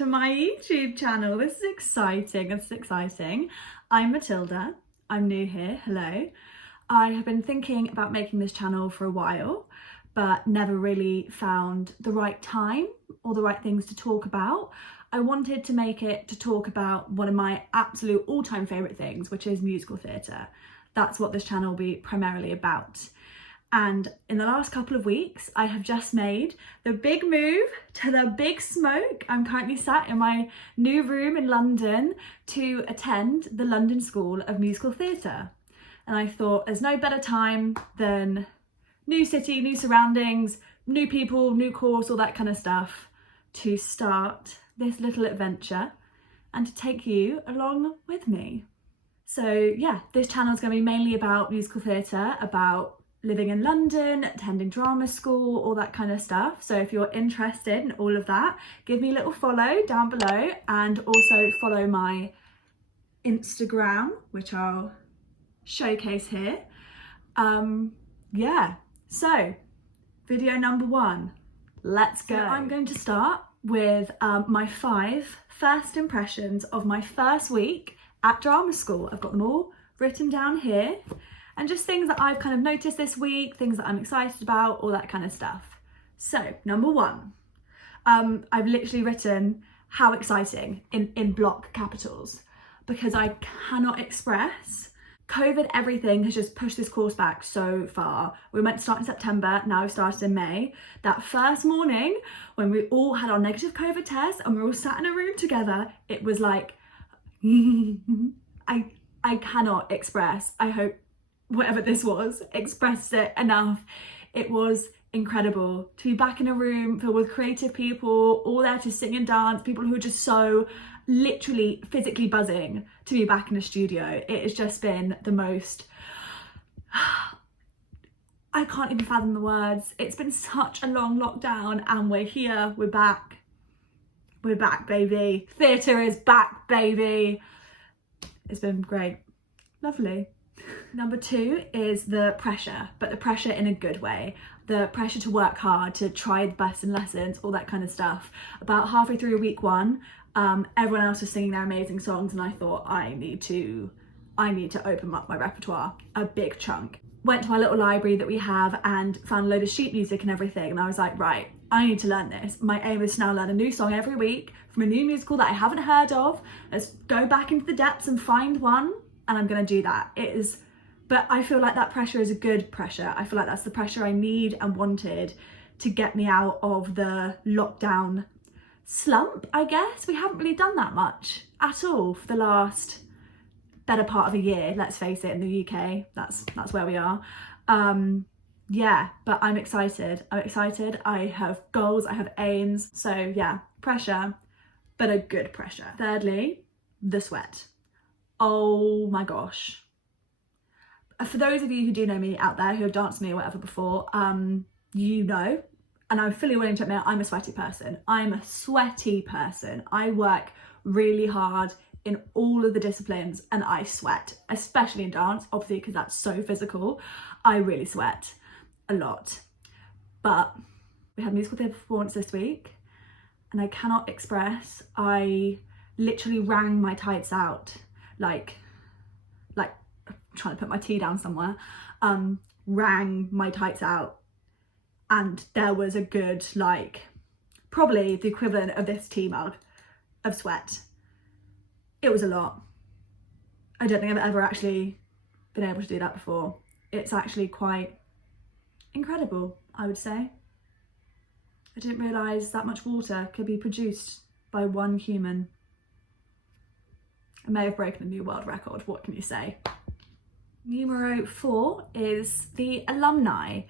to my YouTube channel. This is exciting. I'm Matilda. I'm new here. Hello. I have been thinking about making this channel for a while, but never really found the right time or the right things to talk about. I wanted to make it to talk about one of my absolute all-time favourite things, which is musical theatre. That's what this channel will be primarily about. And in the last couple of weeks, I have just made the big move to the big smoke. I'm currently sat in my new room in London to attend the London School of Musical Theatre. And I thought there's no better time than new city, new surroundings, new people, new course, all that kind of stuff, to start this little adventure and to take you along with me. So yeah, this channel is going to be mainly about musical theatre, about living in London, attending drama school, all that kind of stuff. So if you're interested in all of that, give me a little follow down below, and also follow my Instagram, which I'll showcase here. Yeah, so video number one, let's go. So I'm going to start with my 5 first impressions of my first week at drama school. I've got them all written down here. And just things that I've kind of noticed this week, things that I'm excited about, all that kind of stuff. So, number 1, I've literally written how exciting in block capitals, because I cannot express. COVID everything has just pushed this course back so far. We were meant to start in September, now we've started in May. That first morning when we all had our negative COVID test and we were all sat in a room together, it was like, I cannot express. I hope whatever this was expressed it enough. It was incredible to be back in a room filled with creative people, all there to sing and dance, people who are just so literally physically buzzing to be back in a studio. It has just been the most, I can't even fathom the words. It's been such a long lockdown and we're here, we're back. We're back, baby. Theatre is back, baby. It's been great. Lovely. Number 2 is the pressure, but the pressure in a good way. The pressure to work hard, to try the best in lessons, all that kind of stuff. About halfway through week 1, everyone else was singing their amazing songs and I thought I need to open up my repertoire, a big chunk. Went to our little library that we have and found a load of sheet music and everything, and I was like, right, I need to learn this. My aim is to now learn a new song every week from a new musical that I haven't heard of. Let's go back into the depths and find one, and I'm gonna do that. But I feel like that pressure is a good pressure. I feel like that's the pressure I need and wanted to get me out of the lockdown slump, I guess. We haven't really done that much at all for the last better part of a year, let's face it, in the UK. That's where we are. Yeah, but I'm excited. I have goals, I have aims. So yeah, pressure, but a good pressure. Thirdly, the sweat. Oh my gosh. For those of you who do know me out there, who have danced with me or whatever before, you know, and I'm fully willing to admit, I'm a sweaty person. I'm a sweaty person. I work really hard in all of the disciplines and I sweat, especially in dance, obviously, because that's so physical. I really sweat a lot. But we had a musical theatre performance this week and I cannot express, I literally wrung my tights out, like trying to put my tea down somewhere, wrang my tights out, and there was a good, like, probably the equivalent of this tea mug of sweat. It was a lot. I don't think I've ever actually been able to do that before. It's actually quite incredible, I would say. I didn't realise that much water could be produced by one human. I may have broken a new world record, what can you say? Numero 4 is the alumni.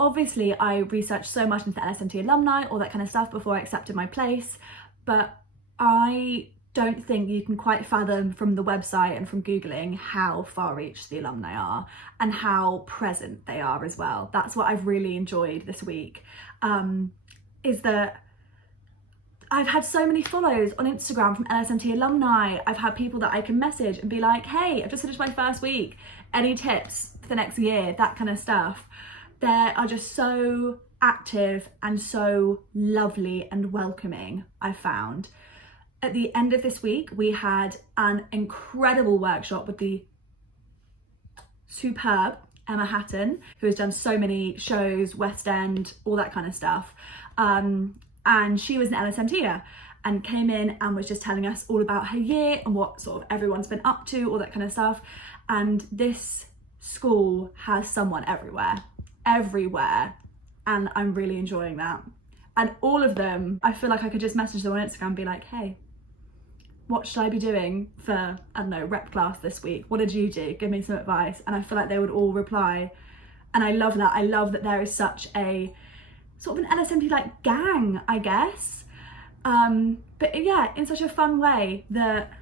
Obviously, I researched so much into LSMT alumni, all that kind of stuff before I accepted my place, but I don't think you can quite fathom from the website and from Googling how far-reached the alumni are and how present they are as well. That's what I've really enjoyed this week, is that I've had so many follows on Instagram from LSMT alumni. I've had people that I can message and be like, hey, I've just finished my first week. Any tips for the next year? That kind of stuff. They are just so active and so lovely and welcoming, I found. at the end of this week, we had an incredible workshop with the superb Emma Hatton, who has done so many shows, West End, all that kind of stuff. And she was an LSMTer and came in and was just telling us all about her year and what sort of everyone's been up to, all that kind of stuff. And this school has someone everywhere, and I'm really enjoying that. And all of them, I feel like I could just message them on Instagram and be like, hey, what should I be doing for, I don't know, rep class this week? What did you do? Give me some advice. And I feel like they would all reply. And I love that. I love that there is such a sort of an LSMT like gang, I guess. But yeah, in such a fun way that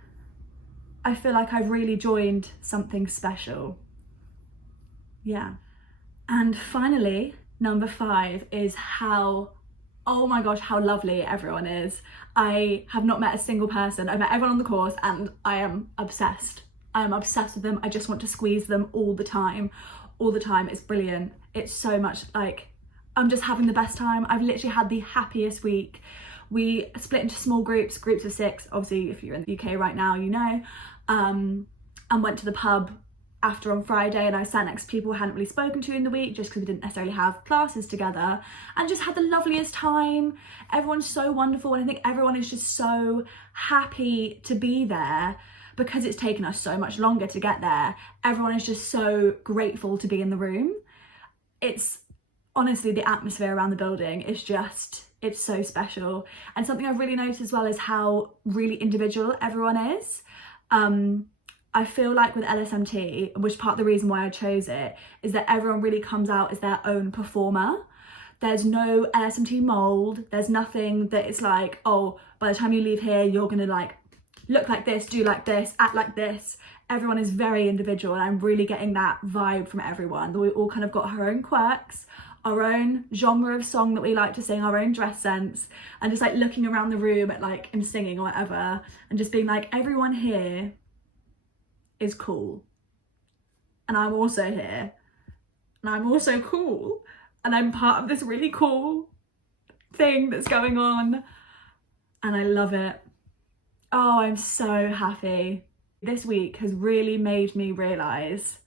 I feel like I've really joined something special. Yeah. And finally, number 5 is how, oh my gosh, how lovely everyone is. I have not met a single person. I've met everyone on the course and I am obsessed. I am obsessed with them. I just want to squeeze them all the time. All the time. It's brilliant. It's so much like, I'm just having the best time. I've literally had the happiest week. We split into small groups of 6. Obviously, if you're in the UK right now, you know, and went to the pub after on Friday, and I sat next to people I hadn't really spoken to in the week just because we didn't necessarily have classes together, and just had the loveliest time. Everyone's so wonderful, and I think everyone is just so happy to be there because it's taken us so much longer to get there. Everyone is just so grateful to be in the room. It's honestly, the atmosphere around the building is just, it's so special. And something I've really noticed as well is how really individual everyone is. I feel like with LSMT, which part of the reason why I chose it, is that everyone really comes out as their own performer. There's no LSMT mold. There's nothing that it's like, oh, by the time you leave here, you're gonna like look like this, do like this, act like this. Everyone is very individual, and I'm really getting that vibe from everyone. We all kind of got our own quirks, our own genre of song that we like to sing, our own dress sense, and just like looking around the room at like and singing or whatever, and just being like, everyone here is cool, and I'm also here, and I'm also cool, and I'm part of this really cool thing that's going on, and I love it. Oh, I'm so happy. This week has really made me realise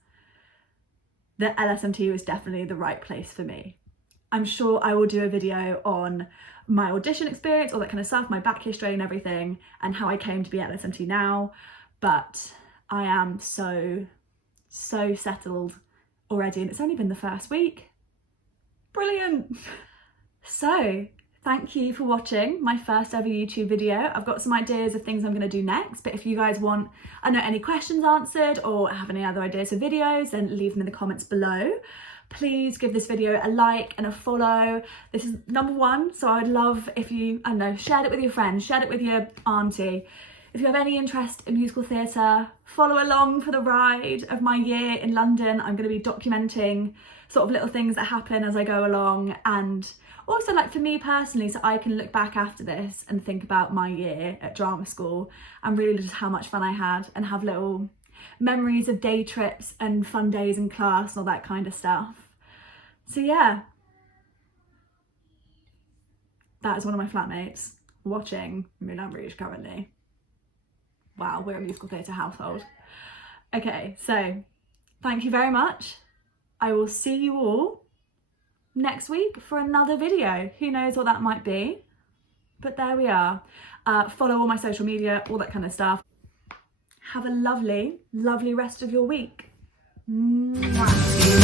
that LSMT was definitely the right place for me. I'm sure I will do a video on my audition experience, all that kind of stuff, my back history and everything, and how I came to be at LSMT now, but I am so settled already, and it's only been the first week. Brilliant. So thank you for watching my first ever YouTube video. I've got some ideas of things I'm going to do next, but if you guys want, I don't know, any questions answered or have any other ideas for videos, then leave them in the comments below. Please give this video a like and a follow. This is number 1, so I would love if you, I don't know, shared it with your friends, shared it with your auntie. If you have any interest in musical theatre, follow along for the ride of my year in London. I'm going to be documenting sort of little things that happen as I go along, and also like for me personally, so I can look back after this and think about my year at drama school and really just how much fun I had, and have little memories of day trips and fun days in class and all that kind of stuff. So yeah, that is one of my flatmates watching Moulin Rouge currently. Wow, we're a musical theatre household. Okay, so thank you very much. I will see you all next week for another video. Who knows what that might be, but there we are. Follow all my social media, all that kind of stuff. Have a lovely, lovely rest of your week. Mwah.